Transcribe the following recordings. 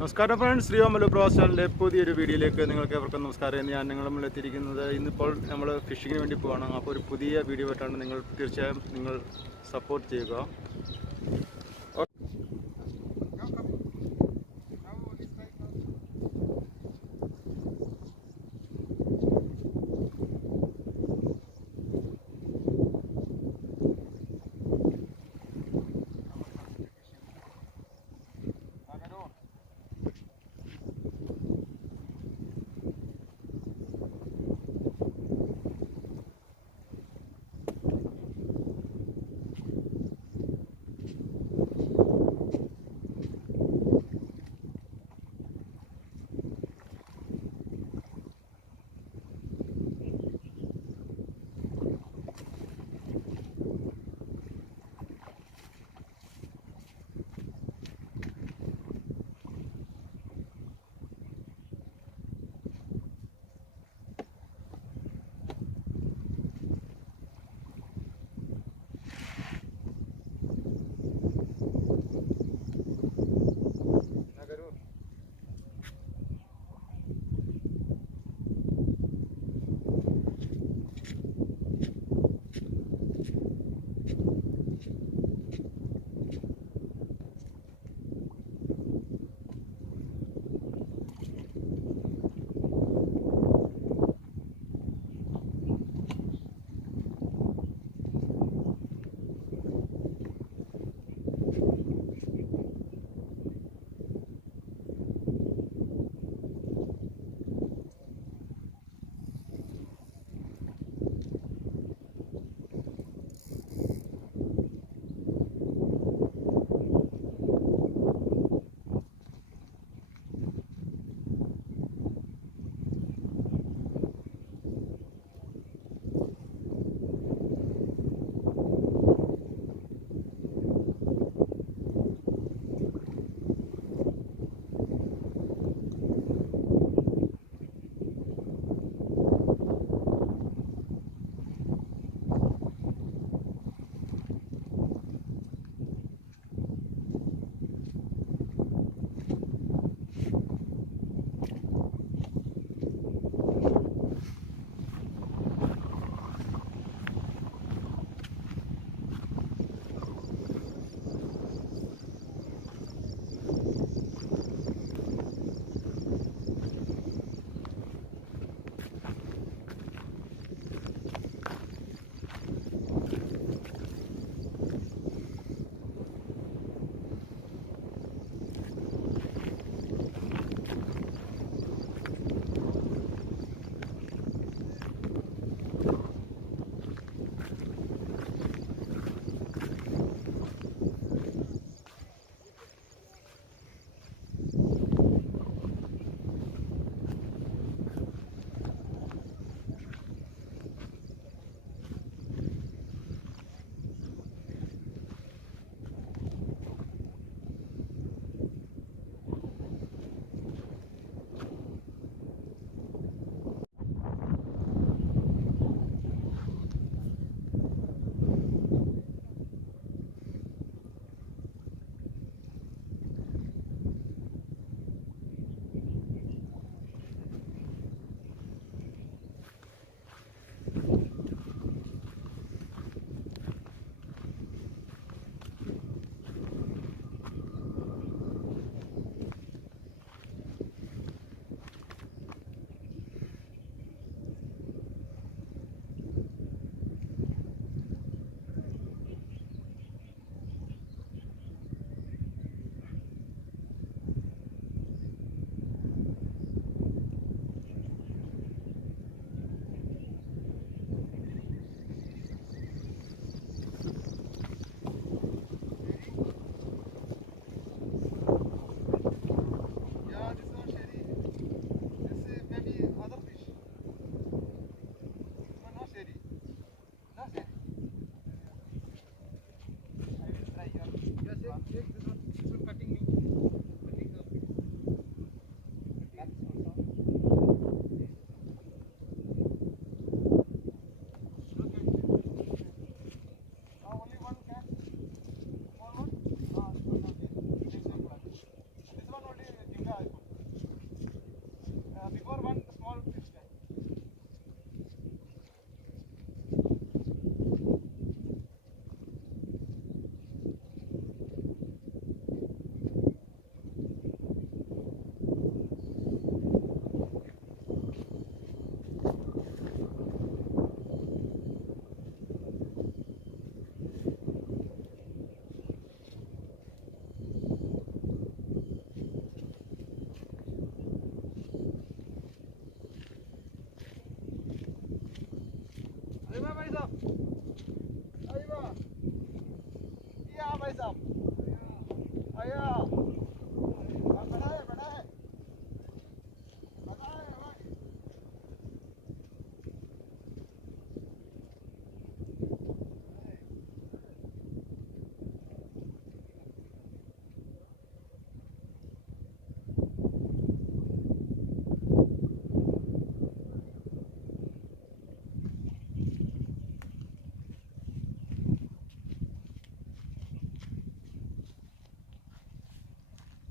നമസ്കാരം ഫ്രണ്ട്സ്, ശ്രീവാമല പ്രവാസ് ചാനലിലെ പുതിയൊരു വീഡിയോയിലേക്ക് നിങ്ങൾക്ക് എവർക്കും നമസ്കാരം. ഞാൻ നിങ്ങൾ എത്തിയിരിക്കുന്നത് ഇന്നിപ്പോൾ നമ്മൾ ഫിഷിങ്ങിന് വേണ്ടി പോവാണ്. അപ്പോൾ ഒരു പുതിയ വീഡിയോ ആയിട്ടാണ്. നിങ്ങൾ തീർച്ചയായും നിങ്ങൾ സപ്പോർട്ട് ചെയ്യുക.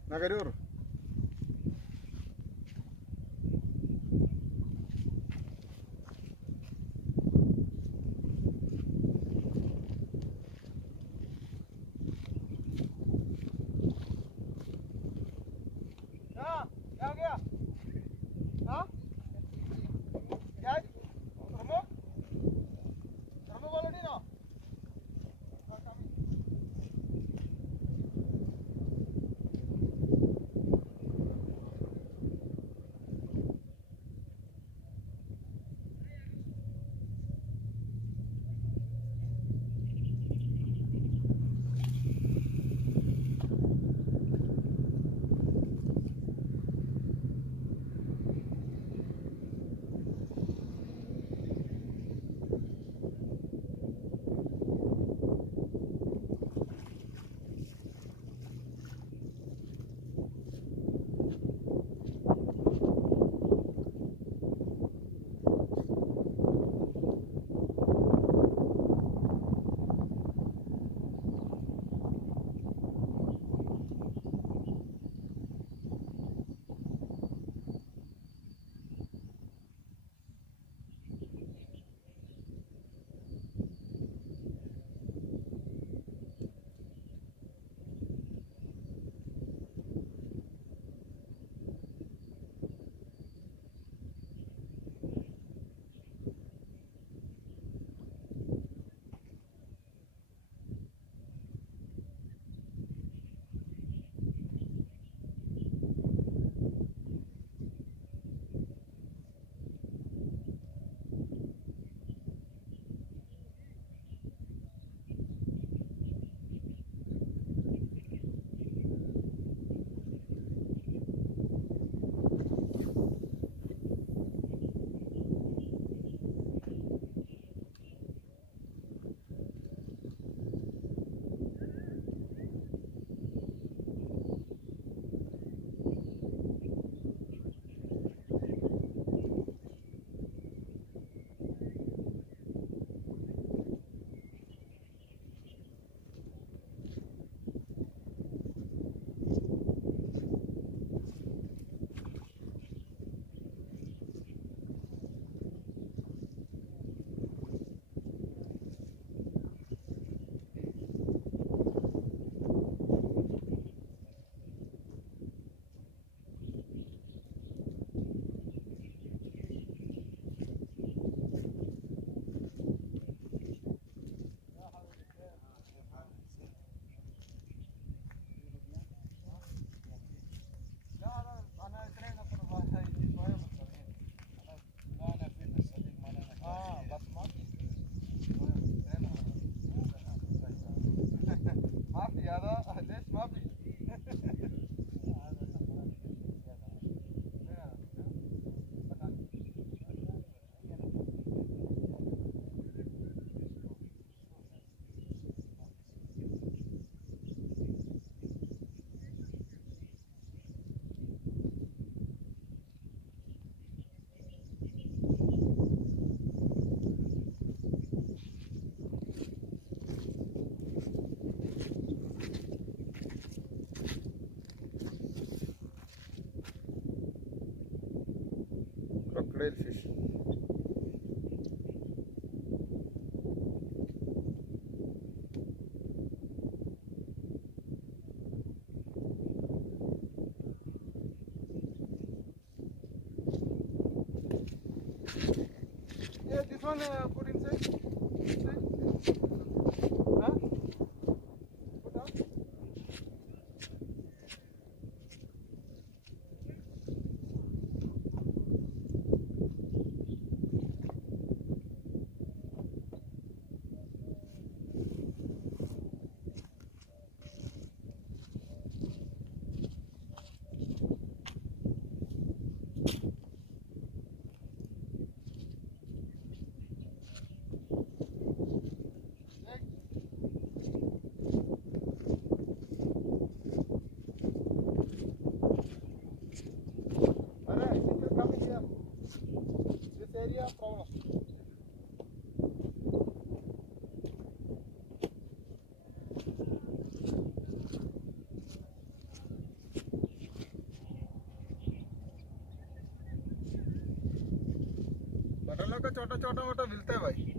Nagarur. Crocodile fish. Yeah, this one put inside. Inside. Huh? Put down. Alright, if you come in here, this area problem. दोनों का छोटा छोटा मोटा मिलता है भाई।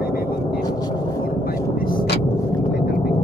Maybe we'll get 4 or 5 fish, little big.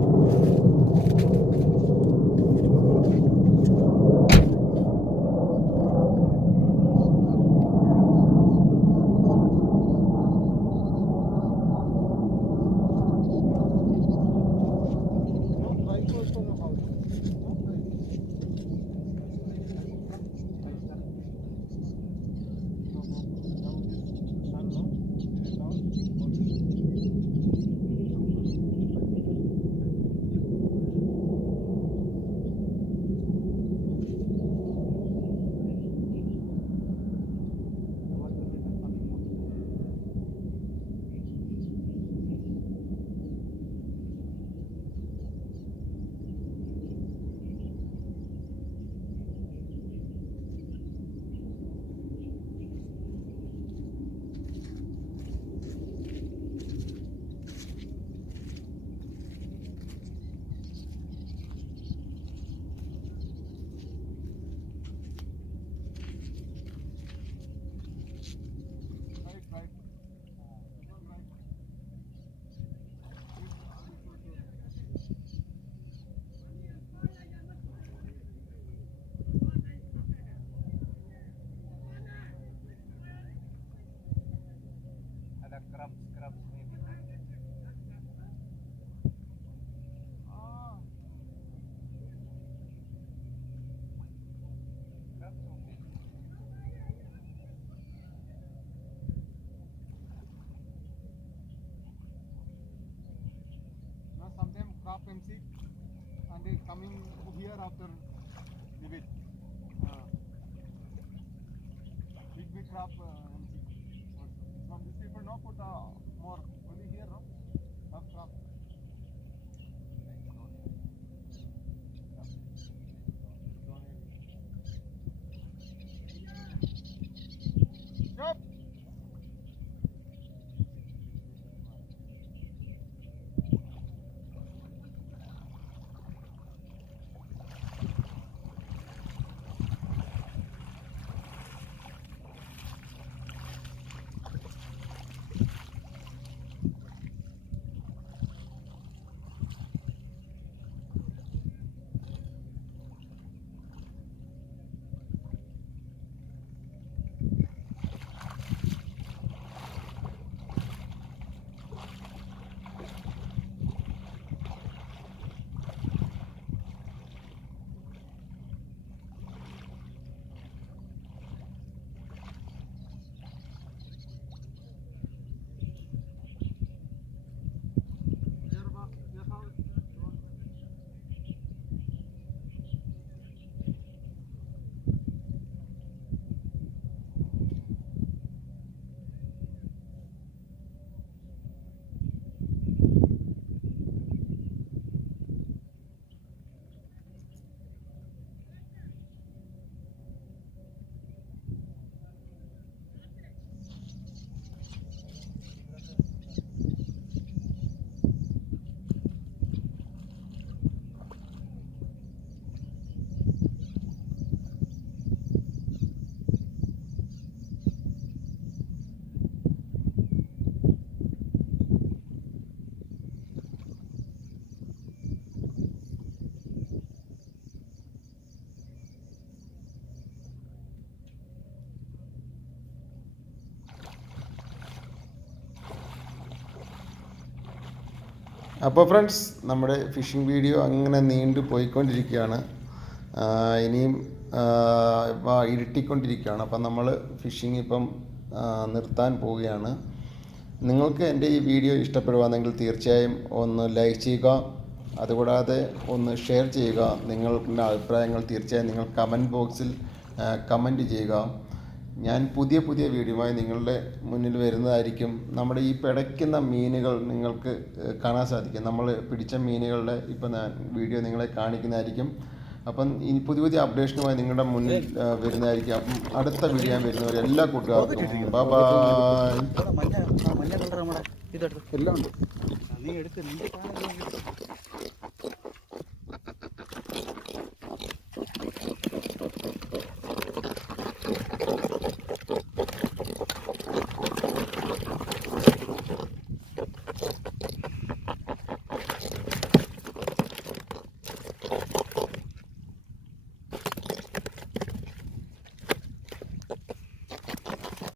Ada crabs maybe. Crabs okay. Now sometimes crop MC and they coming here after the bit. Big crop MC. From these people no put more only here no have crop. Yep. അപ്പോൾ ഫ്രണ്ട്സ്, നമ്മുടെ phishing video അങ്ങനെ നീണ്ടു പോയിക്കൊണ്ടിരിക്കുകയാണ്. ഇനിയും ഇരുട്ടിക്കൊണ്ടിരിക്കുകയാണ്. അപ്പം നമ്മൾ ഫിഷിംഗ് ഇപ്പം നിർത്താൻ പോവുകയാണ്. നിങ്ങൾക്ക് എൻ്റെ ഈ വീഡിയോ ഇഷ്ടപ്പെടുകയാണെങ്കിൽ തീർച്ചയായും ഒന്ന് ലൈക്ക് ചെയ്യുക. അതുകൂടാതെ ഒന്ന് ഷെയർ ചെയ്യുക. നിങ്ങളുടെ അഭിപ്രായങ്ങൾ തീർച്ചയായും നിങ്ങൾ കമൻറ്റ് ബോക്സിൽ കമൻറ്റ് ചെയ്യുക. ഞാൻ പുതിയ വീഡിയോയുമായി നിങ്ങളുടെ മുന്നിൽ വരുന്നതായിരിക്കും. നമ്മുടെ ഈ പിടയ്ക്കുന്ന മീനുകൾ നിങ്ങൾക്ക് കാണാൻ സാധിക്കും. നമ്മൾ പിടിച്ച മീനുകളുടെ ഇപ്പം ഞാൻ വീഡിയോ നിങ്ങളെ കാണിക്കുന്നതായിരിക്കും. അപ്പം ഇനി പുതിയ പുതിയ അപ്ഡേഷനുമായി നിങ്ങളുടെ മുന്നിൽ വരുന്നതായിരിക്കും. അപ്പം അടുത്ത വീഡിയോ ഞാൻ വരുന്നവരെ എല്ലാ കൂട്ടുകാർക്കും ബൈ. മഞ്ഞ കളർ നമ്മുടെ ഇതെടുത്ത് എല്ലാം ഉണ്ട്. നീ എടുത്ത് നിന്റെ